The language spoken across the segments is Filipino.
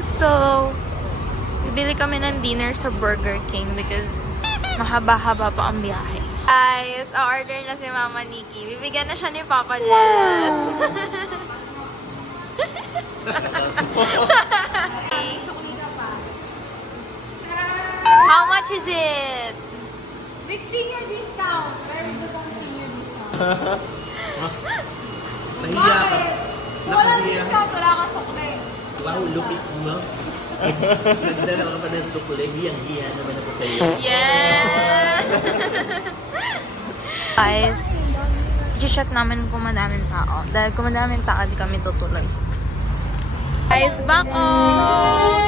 So, bibili kami ng dinner sa Burger King because mahaba-haba pa ang biyahe. Guys, order na si Mama Nikki. Bibigyan na siya ni Papa Jess. How much is it? With senior discount. Very good ang senior discount. Nahiya ka. Bakit? Kung walang discount, wala kang sukle. Wow, lupit mo. Nagdala ka pa ng sukle. Hiyang-hiya naman ako sa'yo. Yeah! Guys, i-check namin kung madaming tao. Dahil kung madaming tao, di kami tutuloy. Guys, back off!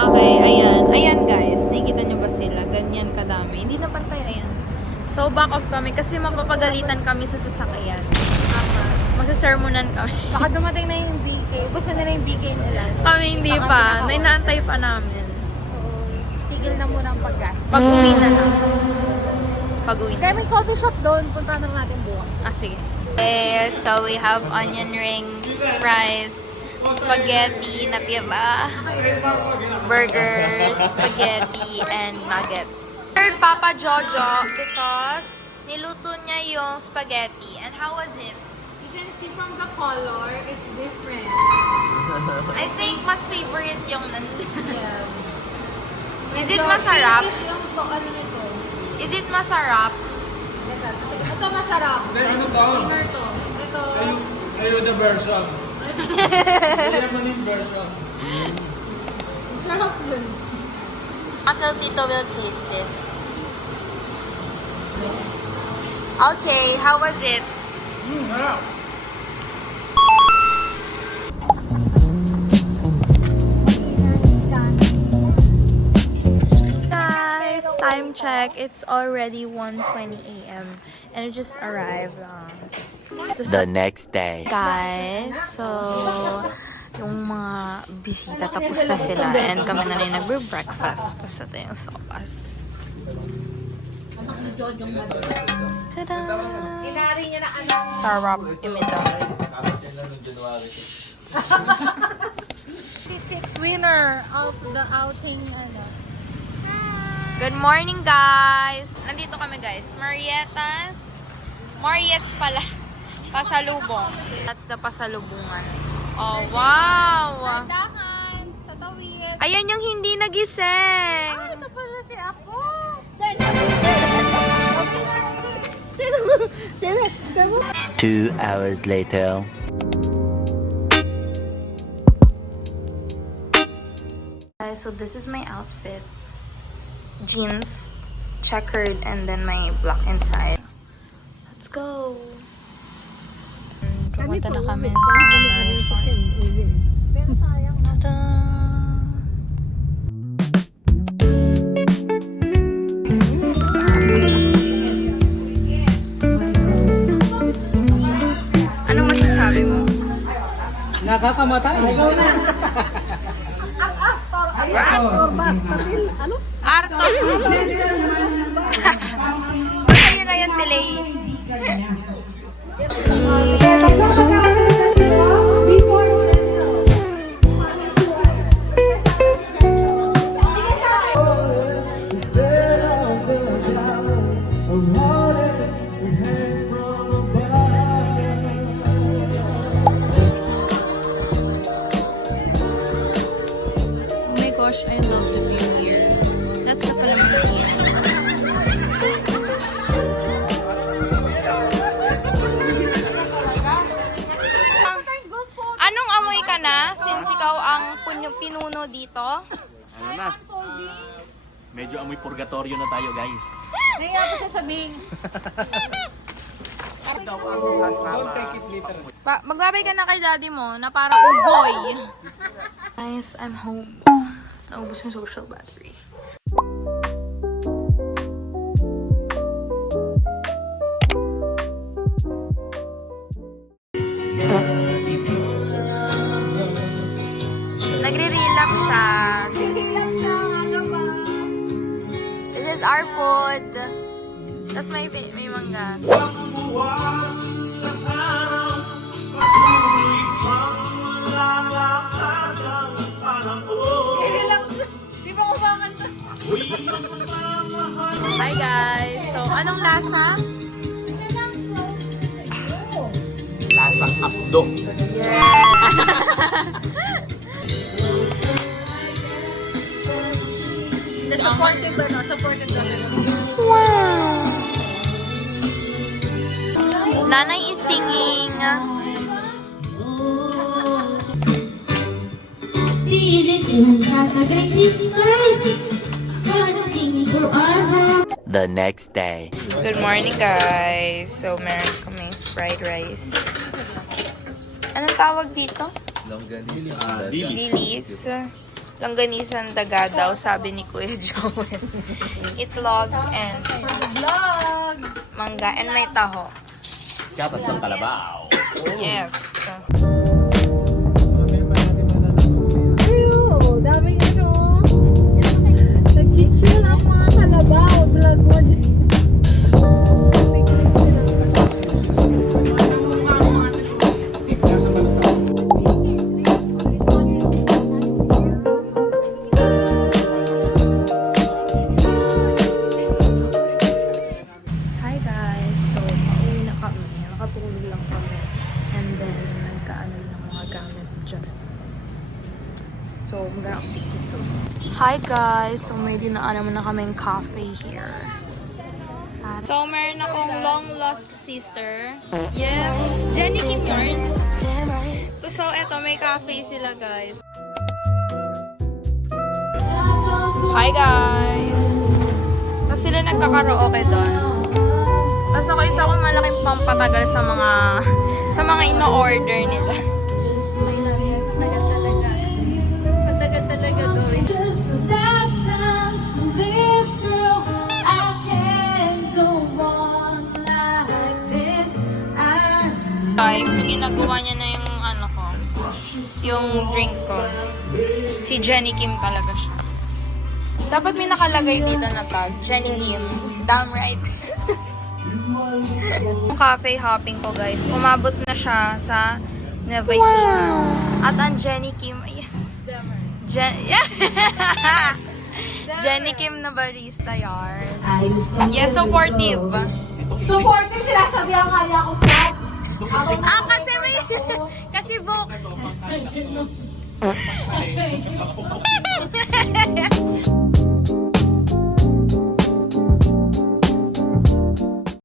Okay, ayan. Ayan guys, nakikita nyo ba sila? Ganyan kadami. Hindi na pantay, ayan. So, back off kami kasi mapapagalitan kami sa sasakyan. Masisermonan kami. Baka dumating na yung BK. Gusto nila yung BK nila. Kami hindi pa. Nainaantay pa namin. So, tigil na muna ang paggas. Pag-uwi na lang. Pag-uwi na. Kaya may coffee shop doon. Punta na natin bukas. Ah, sige. Okay, so we have onion rings, fries, spaghetti, natira, burgers, spaghetti, and nuggets. Third Papa Jojo because niluto niya yung spaghetti. And how was it? You can see from the color, it's different. I think mas favorite yung nandun. Yeah. Is it masarap? Pinkish yung to, ano nito. Is it masarap? Ito masarap. Ano to? Dinner to. Ito. Ayun the version. Hindi naman yung version. Sarap yun. Uncle Tito will taste it. Okay, how was it? Harap. Guys, time check. It's already 1:20 a.m. and it just arrived. The next day. Guys, so yung mga bisita tapos na sila and kami na rin nagbe-breakfast. Tapos ito yung sopas. Tada! Inari niya na anak. Sarap imita. 56 winner of the outing, ano. Good morning, guys! Nandito kami, guys. Mariettes pala. Pasalubong. That's the pasalubungan. Oh, wow! Dahan, sa tawid. Ayan yung hindi nagising. Ito pala si Apo. 2 hours later. Guys, so this is my outfit. Jeans, checkered, and then my black inside. Let's go! Pumunta na kami sa resort. Pero sayang na. Tada! Anong masasabi mo? Nakakamatay. Actor Bastatil, ano? Arto! Basta yun na yung delay. Oh my gosh, I love the view here. That's the Calamansian. Anong amoy ka na since ikaw ang pinuno dito? Ano na? Medyo amoy purgatorio na tayo, guys. Nahiya ko siya sabihin. Don't take it later. Magbabay ka na kay daddy mo na para ugoy. Guys, I'm home. Naubos yung social battery. Nagre-relax siya. Relax siya, aga pa. This is our food. Tapos may mangga. Pagbubuwan ng araw, patuloy pang wala Anong lasa? Lasang abdo. The supportive ba, no? Supportive kami. Nanay is singing. The next day. Good morning, guys. So, meron kami fried rice. Anong tawag dito? Dilis. Longganisan daga daw, sabi ni Kuya Joel. Itlog and mangga and may taho. Gatas ng kalabaw. Yes. Dami ano. Nag-chill ang mga kalabaw. Vlog mo dyan. Hi guys! So, pauwi na kami. Nakatulog lang kami. And then, nagkaano ng mga gamit dyan. So, I'm gonna update you soon. Hi guys! So, may dinaanan mo na kaming cafe here. So, meron akong long lost sister. Yes! Jenny Kim yun. So, eto, may cafe sila guys. Hi guys! Tapos sila nagkakaraoke doon. Tapos ako isa akong malaking pampatagal sa mga ino-order nila. Tagal talaga. Matagal talaga gawin. Guys, ginagawa niya na yung ano ko, yung drink ko. Si Jenny Kim talaga siya. Dapat may nakalagay dito na tag, Jenny Kim. Damn right. Yung cafe hopping ko guys, umabot na siya sa Nueva Ecija. At ang Jenny Kim, yes. Yeah. Jenny Kim na barista yard. Yes, supportive. Supportive sila, sabi ang kaya ko flat. Kasi may... kasi